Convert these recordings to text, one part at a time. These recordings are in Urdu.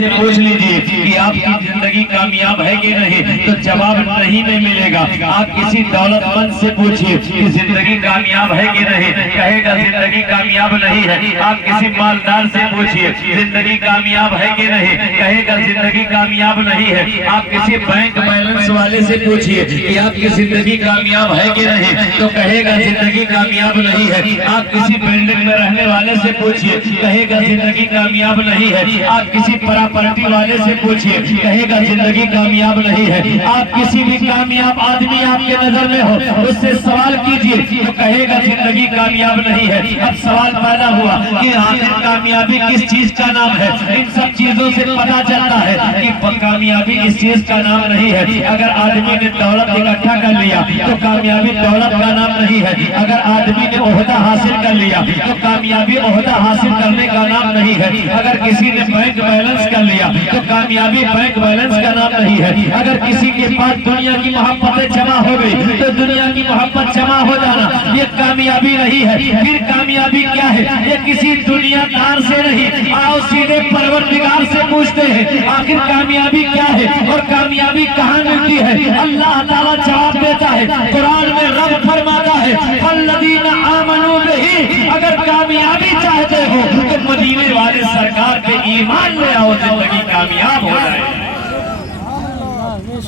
سے پوچھ لیجئے کہ آپ کی زندگی کامیاب ہے کہ نہیں، تو جواب نہیں میں ملے گا۔ آپ کسی دولت مند سے پوچھئے کہ زندگی کامیاب ہے کہ نہیں، کہے گا زندگی کامیاب نہیں ہے۔ آپ کسی مالدار سے پوچھئے زندگی کامیاب ہے کہ نہیں، کہے گا زندگی کامیاب نہیں ہے۔ آپ کسی بینک بیلنس والے سے پوچھئے کہ آپ کی زندگی کامیاب ہے کہ نہیں، تو کہے گا زندگی کامیاب نہیں ہے۔ آپ کسی بلڈنگ میں رہنے والے سے پوچھئے، کہے گا زندگی کامیاب نہیں ہے۔ آپ کسی پراپرٹی والے سے پوچھئے، کہے گا زندگی کامیاب نہیں ہے۔ آپ کسی بھی کامیاب آدمی آپ کے نظر میں ہو، اس سے سوال کیجئے تو کہے گا زندگی کامیاب نہیں ہے۔ اب سوال پیدا ہوا کہ آخر کامیابی کس چیز کا نام ہے؟ ان سب چیزوں سے پتہ چلتا ہے کہ کامیابی اس چیز کا نام نہیں ہے۔ اگر آدمی نے دولت اکٹھا کر لیا تو کامیابی دولت کا نام نہیں ہے۔ اگر آدمی نے عہدہ حاصل کر لیا تو کامیابی عہدہ حاصل کرنے کا نام نہیں ہے۔ اگر کسی نے بینک بیلنس کر لیا تو کامیابی بینک بیلنس کا نام نہیں ہے۔ اگر کسی کے پاس دنیا کی محبتیں جمع ہو گئی تو دنیا کی محبت جمع ہو جانا یہ کامیابی نہیں ہے۔ پھر کامیابی کیا ہے؟ یہ کسی دنیا دار سے نہیں، آؤ سیدھے پروردگار سے پوچھتے ہیں آخر کامیابی کیا ہے اور کامیابی کہاں ملتی ہے؟ اللہ تعالیٰ جواب دیتا ہے، قرآن میں رب فرماتا ہے الذین آمنوا بہ، اگر کامیابی چاہتے ہو تو مدینے والے سرکار کے ایمان لے آؤ، زندگی کامیاب ہو جائے۔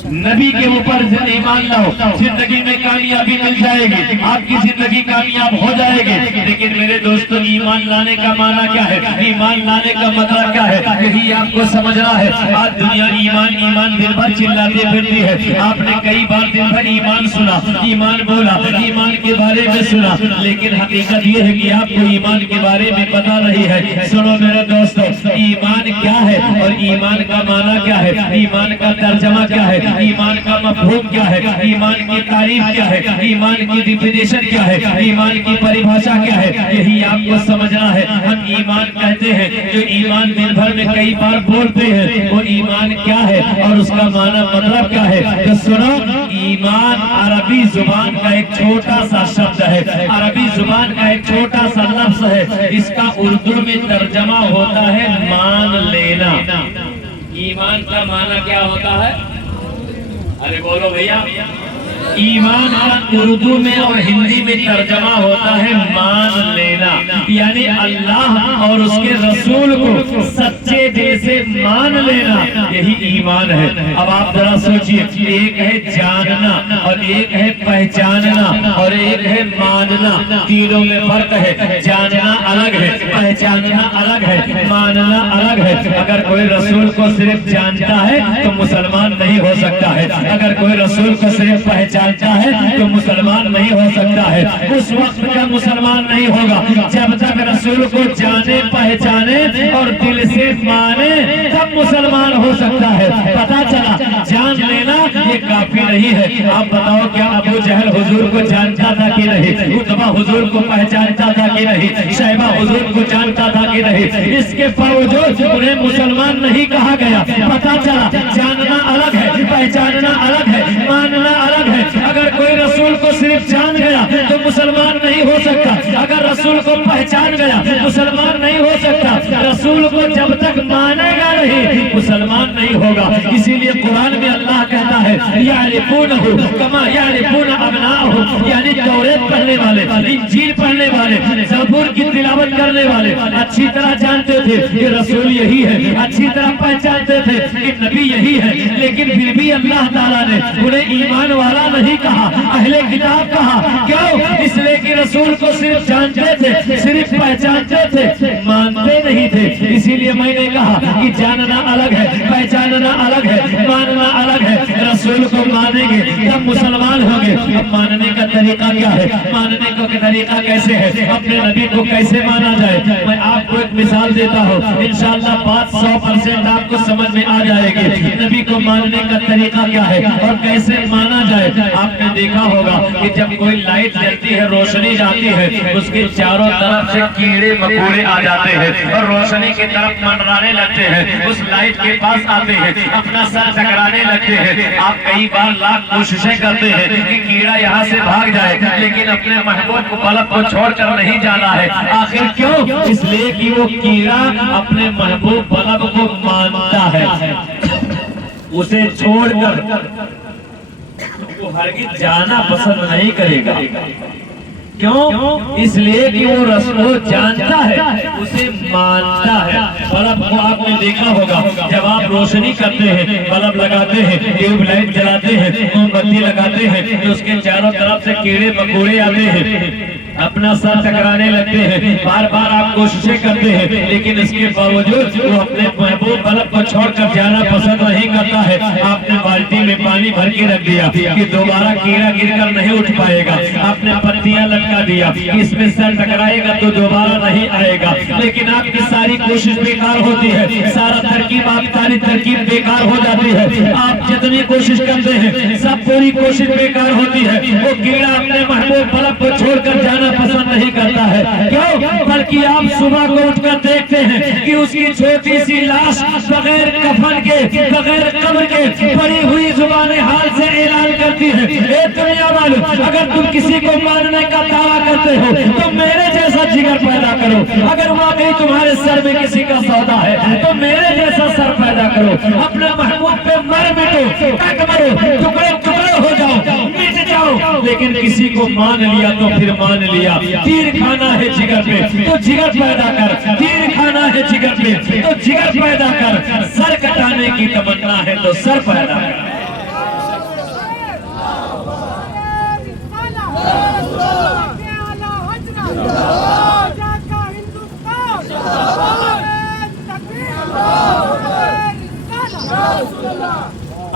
نبی کے اوپر ایمان لاؤ، زندگی میں کامیابی مل جائے گی، آپ کی زندگی کامیاب ہو جائے گی۔ لیکن میرے دوستو ایمان لانے کا معنی کیا ہے؟ ایمان لانے کا مطلب کیا ہے؟ یہی آپ کو سمجھنا ہے۔ آج دنیا ایمان ایمان دن بھر چلاتے پھرتی ہے۔ آپ نے کئی بار دن بھر ایمان سنا، ایمان بولا، ایمان کے بارے میں سنا، لیکن حقیقت یہ ہے کہ آپ کو ایمان کے بارے میں پتہ نہیں ہے۔ سنو میرے دوستو، ایمان کیا ہے اور ایمان کا معنی کیا ہے؟ ایمان کا ترجمہ کیا ہے؟ ایمان کا مفہوم کیا ہے؟ ایمان کی تعریف کیا ہے؟ ایمان کی ڈیفینیشن کیا ہے؟ ایمان کی پریبھاشا کیا ہے؟ یہی آپ کو سمجھنا ہے۔ ہم ایمان کہتے ہیں، جو ایمان دن بھر میں کئی بار بولتے ہیں، وہ ایمان کیا ہے اور اس کا معنی مطلب کیا ہے؟ تو سنو، ایمان عربی زبان کا ایک چھوٹا سا شبد ہے، عربی زبان کا ایک چھوٹا سا لفظ ہے، اس کا اردو میں ترجمہ ہوتا ہے مان لینا۔ ایمان کا معنی کیا ہوتا ہے؟ ارے بولو بھیا، ایمان کا اردو میں اور ہندی میں ترجمہ ہوتا ہے مان لینا، یعنی اللہ اور اس کے رسول کو سچے دل سے مان لینا، یہی ایمان ہے۔ اب آپ ذرا سوچئے، ایک ہے جاننا اور ایک ہے پہچاننا اور ایک ہے ماننا، تینوں میں فرق ہے۔ جاننا الگ ہے، پہچاننا الگ ہے، ماننا الگ ہے۔ اگر کوئی رسول کو صرف جانتا ہے تو مسلمان نہیں ہو سکتا ہے، اگر کوئی رسول کو صرف پہچانتا ہے تو مسلمان نہیں ہو سکتا ہے۔ اس وقت کا مسلمان نہیں ہوگا جب تک رسول کو جانے، پہچانے اور دل سے مانے، تب مسلمان ہو سکتا ہے۔ پتہ چلا جان لینا یہ کافی نہیں ہے۔ آپ بتاؤ کیا ابو جہل حضور کو جانتا تھا کہ نہیں؟ عتبہ حضور کو پہچانتا تھا کہ نہیں؟ شیبہ حضور کو جانتا تھا کہ نہیں؟ اس کے باوجود انہیں مسلمان نہیں کہا گیا۔ پتہ چلا جاننا الگ ہے، پہچاننا الگ ہے، ماننا الگ ہے۔ اگر کوئی رسول کو صرف جان گیا تو مسلمان نہیں ہو سکتا، اگر رسول کو پہچان گیا مسلمان نہیں ہو سکتا، رسول کو جب تک مانے گا نہیں مسلمان نہیں ہوگا۔ اسی لیے قرآن میں اللہ کہتا ہے یعرفونہ کما یعرفون ابناءہم، یعنی توریت پڑھنے والے، انجیل پڑھنے والے، زبور کی تلاوت کرنے والے اچھی طرح جانتے تھے کہ رسول یہی ہے، اچھی طرح پہچانتے تھے کہ نبی یہی ہے، لیکن پھر بھی اللہ تعالیٰ نے انہیں ایمان والا نہیں کہا، اہل کتاب کہا۔ کیوں؟ اس لیے کہ رسول کو صرف جانتے تھے، صرف پہچانتے تھے، مانتے نہیں تھے۔ اسی لیے میں نے کہا کہ جاننا الگ ہے، پہچاننا الگ ہے، ماننا الگ ہے۔ رسول کو مانیں گے تب مسلمان ہوں گے۔ اب ماننے کا طریقہ کیا ہے؟ ماننے کا طریقہ کیسے ہے؟ اپنے نبی کو کیسے مانا جائے؟ میں آپ کو ایک مثال دیتا ہوں، انشاءاللہ بات 100% آپ کو سمجھ میں آ جائے گی۔ نبی کو ماننے کا طریقہ کیا ہے اور کیسے مانا جائے؟ آپ نے دیکھا ہوگا کہ جب کوئی لائٹ جلتی ہے، روشنی جاتی ہے، اس کے چاروں طرف سے کیڑے مکوڑے آ جاتے ہیں اور روشنی کی طرف منڈرانے لگتے ہیں، اس لائٹ کے پاس آتے ہیں، اپنا سر ٹکرانے لگتے ہیں۔ آپ کئی بار لاکھ کوششیں کرتے ہیں کہ کیڑا یہاں سے بھاگ جائے، لیکن اپنے محبوب کو بلب کو چھوڑ کر نہیں جانا ہے۔ آخر کیوں؟ اس لیے کہ وہ کیڑا اپنے محبوب بلب کو مانتا اسے چھوڑ کر وہ ہرگز جانا پسند نہیں کرے گا. کیوں؟ اس لیے کہ وہ رسول جانتا ہے، اسے مانتا ہے. بلب کو آپ نے دیکھا ہوگا، جب آپ روشنی کرتے ہیں، بلب لگاتے ہیں، ٹیوب لائٹ جلاتے ہیں، موم بتی لگاتے ہیں، تو اس کے چاروں طرف سے کیڑے مکوڑے آتے ہیں، اپنا سر ٹکرانے لگتے ہیں، بار بار آپ کوششیں کرتے ہیں، لیکن اس کے باوجود وہ اپنے محبوب بلب کو چھوڑ کر جانا پسند نہیں کرتا ہے. آپ نے بالٹی میں پانی بھر کے رکھ دیا کہ دوبارہ کیڑا گر کر نہیں اٹھ پائے گا. آپ نے پتیاں لٹکا دیا کہ اس میں سر ٹکرائے گا تو دوبارہ نہیں آئے گا. لیکن آپ کی ساری کوشش بیکار ہوتی ہے، ساری ترکیب بیکار ہو جاتی ہے. آپ جتنی کوشش کرتے ہیں سب پوری کوشش بیکار ہوتی ہے. وہ کیڑا اپنے محبوب بلب کو چھوڑ کر جانا پسند نہیں کرتا ہے. کیوں؟ بلکہ آپ صبح کو اٹھ کر دیکھتے ہیں کہ اس کی چھوٹی سی لاش بغیر کفن کے، بغیر قبر کے پڑی ہوئی زبان حال سے اعلان کرتی ہے، اے دنیا والو، اگر تم کسی کو ماننے کا دعویٰ کرتے ہو تو میرے جیسا جگر پیدا کرو. اگر واقعی تمہارے سر میں کسی کا سودا ہے تو میرے جیسا سر پیدا کرو. اپنے محبوب پہ مر مٹو، کٹ مرو، ٹکڑے ٹکڑے ہو جاؤ، مٹ جاؤ. لیکن کسی کو مان لیا تو پھر مان لیا. تیر کھانا ہے جگر پہ تو جگر پیدا کر، تیر کھانا ہے جگر پہ تو جگر پیدا کر. سر کٹانے کی تمنا ہے تو سر پیدا کر.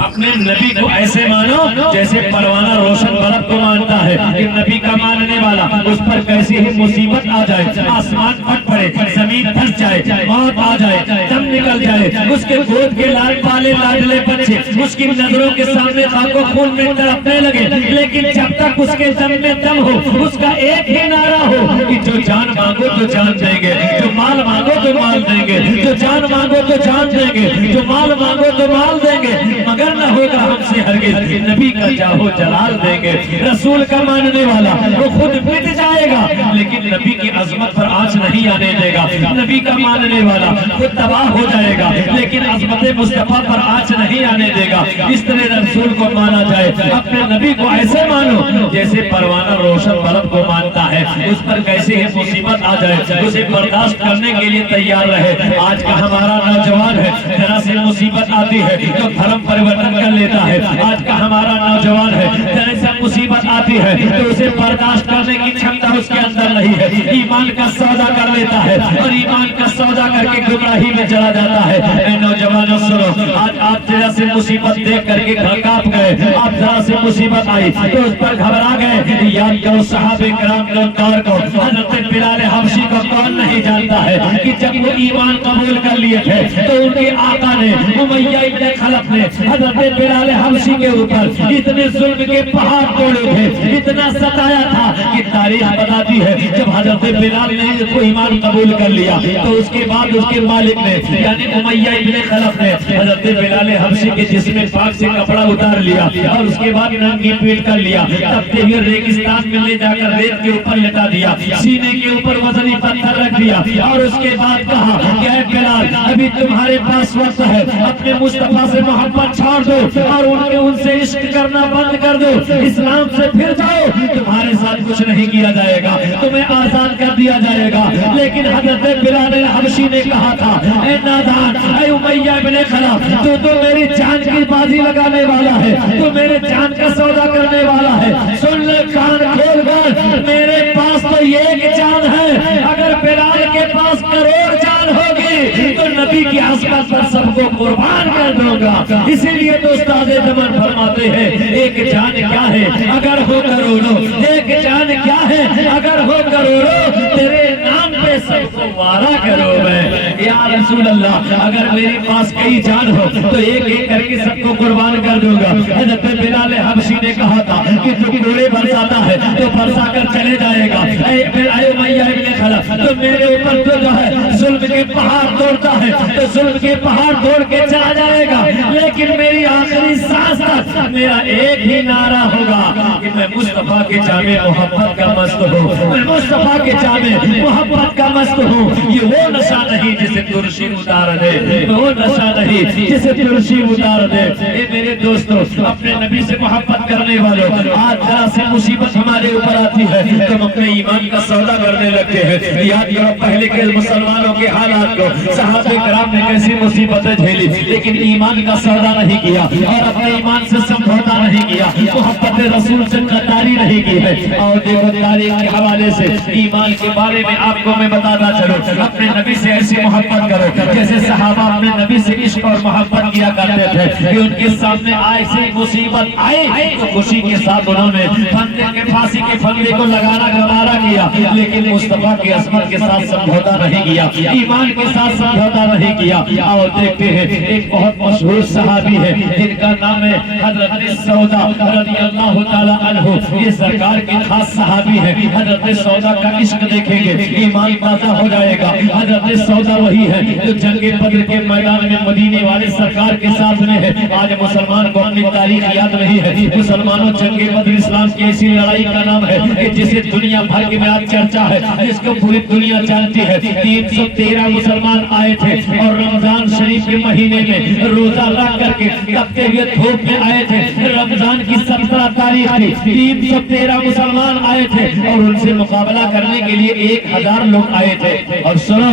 اپنے نبی کو ایسے مانو جیسے پروانہ روشن بلب کو مانتا ہے. کہ نبی کا ماننے والا اس پر کیسی ہی مصیبت آ جائے، آسمان پھٹ پڑے، زمین دھس جائے، موت آ جائے، دم نکل جائے، اس کے گود کے لال پالے لاڈلے بچے اس کی نظروں کے سامنے خاک و خون میں تڑپنے لگے، لیکن جب تک اس کے دم میں دم ہو، اس کا ایک ہی نعرہ ہو کہ جو جان مانگو تو جان دیں گے، جو مال مانگو تو مال دیں گے، جو جان مانگو تو جان دیں گے، جو مال مانگو تو مال دیں گے، مگر نہ ہوگا ہم سے ہرگز نبی کا جاہو جلال دیں گے. رسول کا ماننے والا وہ خود مٹ جائے گا لیکن نبی کی عظمت پر آنچ نہیں آنے دے گا. نبی کا ماننے والا خود تباہ ہو جائے گا لیکن عظمت مصطفیٰ پر آنچ نہیں آنے دے گا. اس طرح رسول کو مانا جائے. اپنے نبی کو ایسے مانو جیسے پروانہ روشن بلب کو مانتا ہے. اس پر کیسے ہی مصیبت آ جائے اسے برداشت کرنے کے لیے تیار رہے. آج کا ہمارا نوجوان ہے، ذرا سی مصیبت آتی ہے تو دھرم پریورتن کر لیتا ہے. آج کا ہمارا نوجوان ہے، ذرا سی مصیبت آتی ہے تو اسے برداشت کرنے کی چھمتا اس کے اندر نہیں ہے. ایمان کا سودا کر لیتا ہے اور ایمان کا سودا کر کے گمراہی میں چلا جاتا ہے. اے نوجوانوں سنو، آج آپ ذرا سی مصیبت دیکھ کر کے کانپ گئے. آپ ذرا سی مصیبت آئی تو اس پر گھبرا گئے. یاد کرو صحابہ کرام کے دور کو. حضرت بلال حبشی کو کون نہیں جانتا ہے کہ جب وہ ایمان قبول کر لیے تھے تو ان کے آقا نے، امیہ ابن خلف نے حضرت بلال حبشی کے اوپر اتنے ظلم کے پہاڑ توڑے تھے، اتنا ستایا تھا کہ تاریخ بتاتی ہے جب حضرت بلال نے اس کو ایمان قبول کر لیا تو اس کے بعد اس کے مالک نے یعنی امیہ ابن خلف نے حضرت بلال حبشی کے جسم پاک سے کپڑا اتار لیا اور اس کے بعد ننگی پیٹ کر لیا. تبتے ہوئے ریگستان میں لے جا کر ریت کے اوپر لٹا دیا، سینے کے اوپر وزنی پتھر رکھ دیا اور اس کے بعد کہا کہ اے بلال، ابھی تمہارے پاس وقت ہے، اپنے مصطفیٰ سے محبت چھوڑ دو اور ان سے عشق کرنا بند کر دو، اسلام سے پھر جاؤ. تمہارے ساتھ کچھ نہیں کیا جائے گا، تمہیں آزاد کر دیا جائے گا. لیکن حضرت بلال حبشی نے کہا تھا، اے نادان، اے امیہ ابن خلف، تو میری جان کی بازی لگانے والا ہے، تو میرے جان کا سودا کرنے والا ہے. سن لے کان کھول کر، میرے پاس تو ایک جان ہے، اگر بلال کے پاس کروڑ جان ہوگی تو نبی کی عظمت پر سب کو قربان کر دوں گا. اسی لیے تو استاد زمان فرماتے ہیں ایک جان کیا ہے اگر ہو کروڑوں، ایک جان کیا ہے اگر ہو کروڑوں، تیرے نام پہ سب کو وعدہ کرو میں. یا رسول اللہ، اگر میرے پاس کئی جان ہو تو ایک ایک کر کے سب کو قربان کر دوں گا. حضرت بلال حبشی نے کہا تھا کہ جو کوڑے برساتا ہے تو برسا کر چلے جائے گا. اے امیہ ابن خلف، تو میرے اوپر تو جو ہے ظلم کے پہاڑ توڑتا ہے تو ظلم کے پہاڑ توڑ کے چلا جائے گا، لیکن میری آخری سانس تک میرا ایک ہی نعرہ ہوگا کہ میں مصطفیٰ کے جامع محبت کا مست ہوں، میں مصطفیٰ کے جامع محبت کا مست ہوں۔ یہ وہ نشہ نہیں جسے ترشی اتار دے، وہ نشہ نہیں جسے ترشی اتار دے۔ اے میرے دوستو، اپنے نبی سے محبت کرنے والوں، آج ذرا سے مصیبت ہمارے اوپر آتی ہے تو ہم اپنے ایمان کا سودا کرنے لگتے ہیں۔ یاد کرو پہلے کے مسلمانوں کے حالات کو، صحابہ کرام نے کیسی مصیبتیں جھیلی لیکن ایمان کا سودا نہیں کیا اور اپنے ایمان سے سمجھوتا نہیں کیا، محبت رسول سے غداری نہیں کی ہے۔ اور دیکھو تاریخ کے حوالے سے ایمان کے بارے میں آپ کو میں بتاتا چلوں، اپنے نبی سے ایسی محبت کرو جیسے صحابہ اپنے نبی سے عشق اور محبت کیا کرتے تھے کہ ان کے سامنے ایسی مصیبت آئے تو خوشی کے ساتھ انہوں نے پھندے کے پھانسی کے پھندے کو لگانا گوارا کیا، لیکن مصطفیٰ کی عظمت کے ساتھ سمجھوتا نہیں کیا، ایمان کے ساتھ سمجھوتا نہیں کیا۔ اور دیکھتے ہیں ایک بہت مشہور صحابی ہے جن کا نام ہے حضرت سودا رضی اللہ تعالی عنہ، یہ سرکار کے خاص صحابی ہے۔ حضرت سودا کا عشق دیکھیں گے ایمان تازہ ہو جائے گا۔ حضرت سودا وہی ہے جو جنگ بدر کے میدان میں مدینے والے سرکار کے ساتھ میں ہے۔ آج مسلمان کو اپنی تاریخ یاد نہیں ہے، مسلمانوں جنگ بدر اسلام کی ایسی لڑائی کا نام ہے کہ جسے دنیا بھر میں آج چرچا ہے، جس کو پوری دنیا جانتی ہے۔ 313 مسلمان آئے تھے اور رمضان شریف کے مہینے میں روزہ رکھ کر کے تپتے ہوئے دھوپ میں آئے تھے۔ رمضان کی 17 تاریخ تھی، 313 مسلمان آئے تھے اور ان سے مقابلہ کرنے کے لیے 1000 لوگ آئے تھے۔ اور سنو،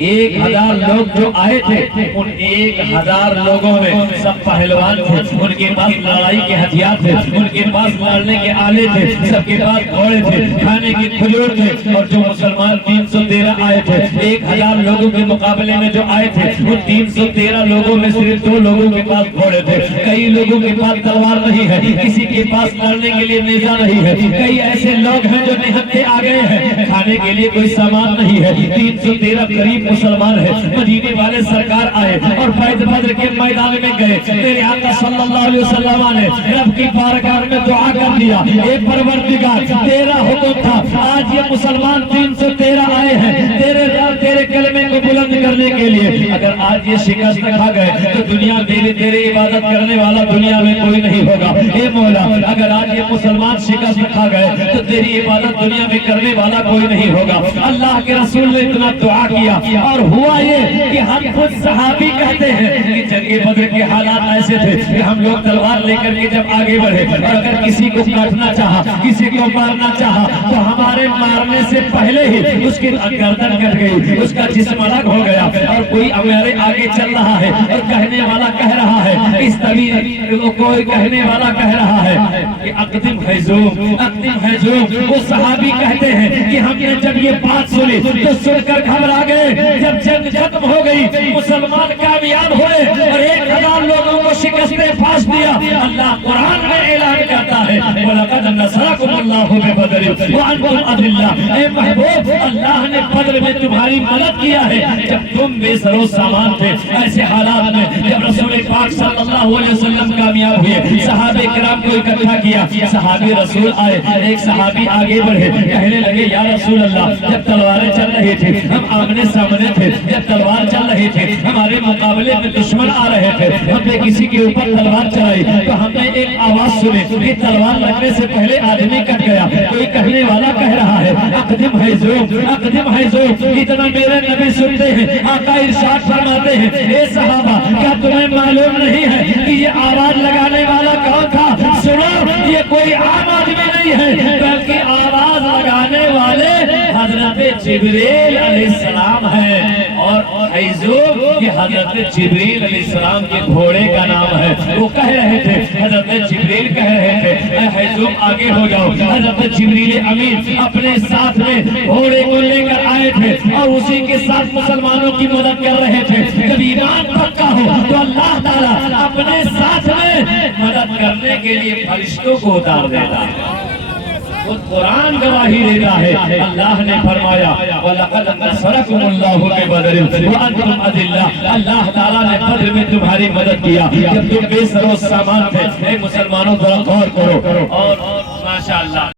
1000 لوگ جو آئے تھے ان 1000 لوگوں میں سب پہلوان تھے، ان کے پاس لڑائی کے ہتھیار تھے، ان کے پاس لڑنے کے آلے تھے، سب کے پاس گھوڑے تھے، کھانے کے کھجور تھے۔ اور جو مسلمان 313 آئے تھے 1000 لوگوں کے مقابلے میں جو آئے تھے وہ 313 لوگوں میں صرف 2 لوگوں کے پاس گھوڑے تھے، کئی لوگوں کے پاس تلوار نہیں ہے، کسی کے پاس لڑنے کے لیے نیزہ نہیں ہے، کئی ایسے لوگ ہیں جو نہتے آ گئے ہیں، کھانے کے لیے کوئی سامان نہیں ہے۔ 313 قریب مسلمان ہے۔ مدینے والے سرکار آئے اور بیت بدر کے میدان میں گئے، میرے آقا صلی اللہ علیہ وسلم نے رب کی بارگاہ میں دعا کر دیا، اے پروردگار تیرا حکم تھا، آج یہ مسلمان 313 آئے ہیں تیرے کلمے کو بلند کرنے کے لیے، اگر آج یہ شکست کھا گئے تو دنیا تیرے عبادت کرنے والا دنیا میں کوئی نہیں ہوگا۔ اے مولا اگر آج یہ مسلمان شکست کھا گئے تو تیری عبادت دنیا میں کرنے والا کوئی نہیں ہوگا۔ اللہ کے رسول نے اتنا دعا کیا اور ہوا یہ کہ ہم خود صحابی کہتے ہیں کہ جنگ بدر کے حالات ایسے تھے کہ ہم لوگ تلوار لے کر کے جب آگے بڑھے اور اگر کسی کو کاٹنا چاہا، کسی کو مارنا چاہا تو ہمارے مارنے سے پہلے ہی اس کی گردن کٹ گئی، اس کا جسم الگ ہو گیا اور کوئی ہمارے آگے چل رہا ہے اور کہنے والا کہہ رہا ہے اس طریقے کوئی کہنے والا کہہ رہا ہے کہ اقدم حیزوم اقدم حیزوم۔ وہ صحابی کہتے ہیں کہ ہم نے جب یہ بات سنی تو سن کر گھبرا گئے، جب جنگ ختم ہو گئی مسلمان کامیاب ہوئے اور 1000 لوگوں کو شکست پاس دیا۔ اللہ قرآن میں اعلان کرتا ہے وَلَقَدْ نَصَرَكُمُ اللَّهُ بِبَدْرٍ وَأَنْتُمْ أَذِلَّةٌ۔ اے محبوب اللہ نے بدر میں تمہاری مدد کیا ہے جب تم بے سر و سامان تھے۔ ایسے حالات میں جب رسول پاک صلی اللہ علیہ وسلم کامیاب ہوئے، صحابہ کرام کو اکٹھا کیا، صحابی رسول آئے، ایک صحابی آگے بڑھے، کہنے لگے یا رسول اللہ جب تلواریں چل رہی تھی ہم آمنے سامنے تھے، جب تلوار چل رہی تھی ہمارے مقابلے میں دشمن آ رہے تھے، ہم نے کسی کے اوپر تلوار چلائی تو ہم نے ایک آواز سنی کہ تلوار لگنے سے پہلے آدمی کٹ گیا۔ کوئی کہنے والا کہہ رہا ہے اقدم حیزوم اقدم حیزوم۔ اتنا میرے نبی سنتے ہیں، آقا ارشاد فرماتے ہیں اے صحابہ کیا تمہیں معلوم نہیں ہے کہ یہ آواز لگانے والا کون تھا؟ سنو یہ کوئی عام آدمی نہیں ہے بلکہ آواز لگانے والے حضرت جبریل علیہ السلام ہے۔ اور حیزوم یہ حضرت جبریل علیہ السلام کے گھوڑے کا نام ہے۔ وہ کہہ رہے تھے حضرت جبریل کہہ رہے تھے اے حیزوم آگے ہو جاؤ۔ حضرت جبریل امین اپنے ساتھ میں گھوڑے کو لے کر آئے تھے اور اسی کے ساتھ مسلمانوں کی مدد کر رہے تھے۔ جب ایمان پکا ہو تو اللہ تعالیٰ اپنے ساتھ میں مدد کرنے کے لیے فرشتوں کو اتار دیتا ہے۔ قرآن گواہی دیتا ہے، اللہ نے فرمایا وَلَقَدْ نَصَرَكُمُ اللَّهُ بِبَدْرٍ وَأَنْتُمْ أَذِلَّةٌ۔ اللہ تعالیٰ نے بدر میں تمہاری مدد کیا جب تم بے سر و سامان تھے۔ اے مسلمانوں ذرا غور کرو اور ماشاءاللہ